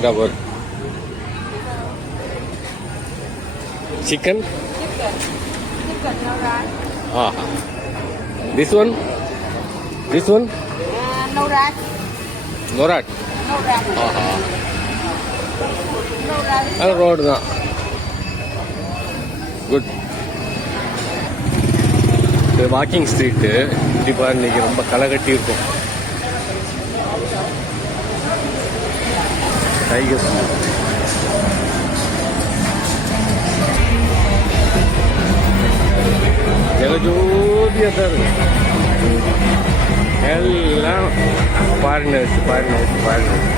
வேக வைக்கிறா பாரு chicken Chicken. Chicken no rice. Aha this one this one Uh, no rice. நொராட் No rice. Aha No rice. அது road தான் good இது walking street கண்டிப்பா இன்னைக்கு ரொம்ப களை கட்டி இருக்கும் டைகர்ஸ் ஜெகஜோதியாக தான் இருக்கு எல்லாம் ஃபாரினர்ஸ் ஃபாரினர்ஸ் ஃபாரினர்ஸ்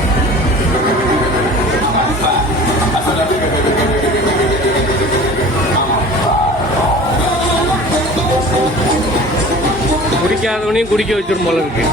குடிக்காதவனையும் குடிக்க வச்சிரும் போல இருக்கு.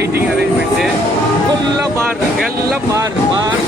லைட்டிங் அரேஞ்ச்மெண்ட்டு ஃபுல்லாக பார் எல்லாம் பார் பார்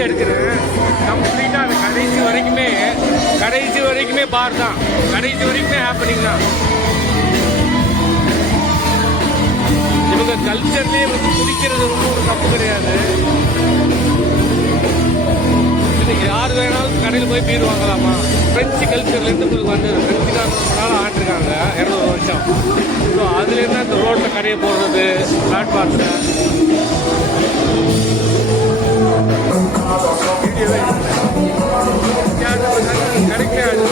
ஆஃப் த எடுக்கிறேன் கம்ப்ளீட்டாக அது கடைசி வரைக்குமே கடைசி வரைக்குமே பார் தான். கடைசி வரைக்குமே ஹேப்பனிங் தான். இவங்க கல்ச்சர்லேயே வந்து குடிக்கிறது ஒன்றும் ஒரு தப்பு கிடையாது. இன்னைக்கு யார் வேணாலும் கடையில் போய் பீர் வாங்கலாமா? பிரெஞ்சு கல்ச்சர்லேருந்து உங்களுக்கு வந்து பிரெஞ்சுக்காரங்க ரொம்ப ஆட்டிருக்காங்க ஆண்டிருக்காங்க. இரநூறு வருஷம். ஸோ அதுலேருந்து அந்த ரோட்டில் கடையை போடுறது பிளாட்ஃபார்மில் கிடைக்காது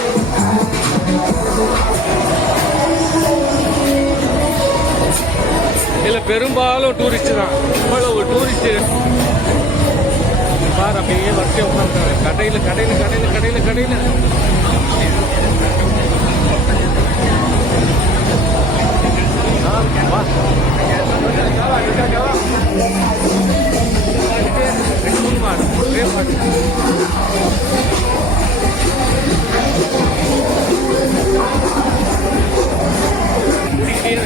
இதுல பெரும்பாலும் டூரிஸ்ட் தான். இவ்வளவு டூரிஸ்ட் பார் அப்படியே வரிசை உட்காந்துருக்காங்க கடையில் கடையில் கடையில் கடையில் கடையில். வா. ரெண்டு ஒரே மாடு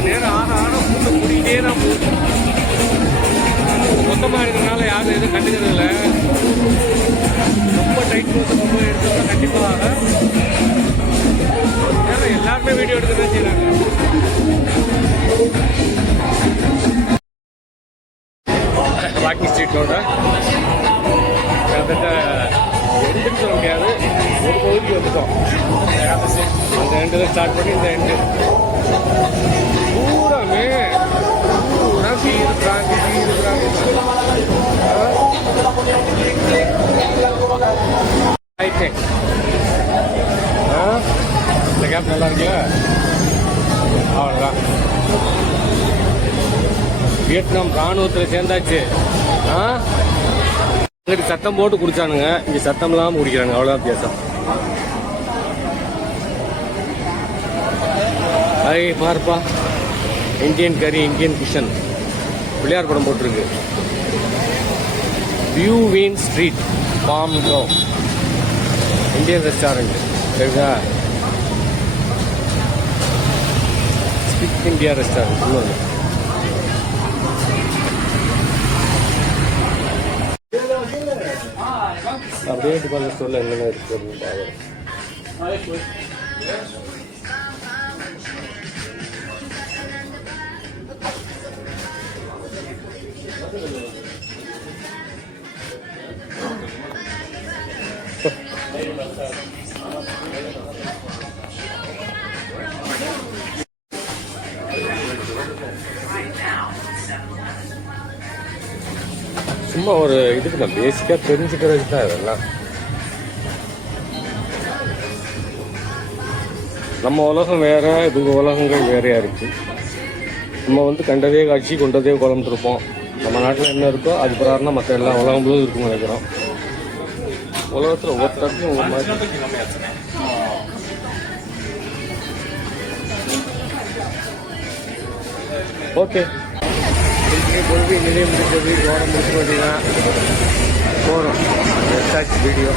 நேரம் ஆக ஆக கூட்டம் கூட்டிக்கிட்டே தான் மொத்தமாக இருக்கிறதுனால யாரும் எதுவும் கண்டுக்கிறது இல்லை ரொம்ப டைட் க்ளோஸ் ரொம்ப எடுத்தோம்னா கண்டிப்பாக ஏன்னா எல்லாருமே வீடியோ எடுத்து தான் செய்கிறாங்க வாக்கிங் ஸ்ட்ரீட்டோட ஹைடெக் இந்த கேப் நல்லா இருக்குல்ல அவ்வளோதான் வியட்நாம் ராணுவத்தில் சேர்ந்தாச்சு. ஆ அங்கிட்டு சத்தம் போட்டு குடிச்சானுங்க. இங்க சத்தம் இல்லாமல் குடிக்கிறாங்க அவ்வளோதான் வித்தியாசம் ஐ பார்ப்பா. இந்தியன் கறி இந்தியன் கிஷன். பிள்ளையார் படம் போட்டிருக்கு. வியூ வீன் ஸ்ட்ரீட் பாம் கோ. Indian restaurant. சரிங்களா? ஸ்பிக் இந்தியா ரெஸ்டாரண்ட் இன்னொன்று அப்படியே டிபார்ட்மெண்ட் ஸ்டோரில் என்னென்ன இருக்குது அப்படின்னு பார்க்குறேன் சும்மா ஒரு இதுக்கு நான் பேசிக்காக தெரிஞ்சுக்கிறது தான் இதெல்லாம். நம்ம உலகம் வேற இது உலகங்கள் வேறையா இருக்கு. நம்ம வந்து கண்டதே காட்சி கொண்டதே குழம்புருப்போம் நம்ம நாட்டில் என்ன இருக்கோ அது பிரகாரம் மற்ற எல்லா உலகம் முழுவதும் இருக்குன்னு நினைக்கிறோம். உலகத்தில் ஒவ்வொருத்தருக்கும் ஒவ்வொரு மாதிரி. ஓகே. பொழுது நிலையம் முடிஞ்சது கவனம் முடிச்சு பார்த்தீங்கன்னா போகிறோம் வீடியோ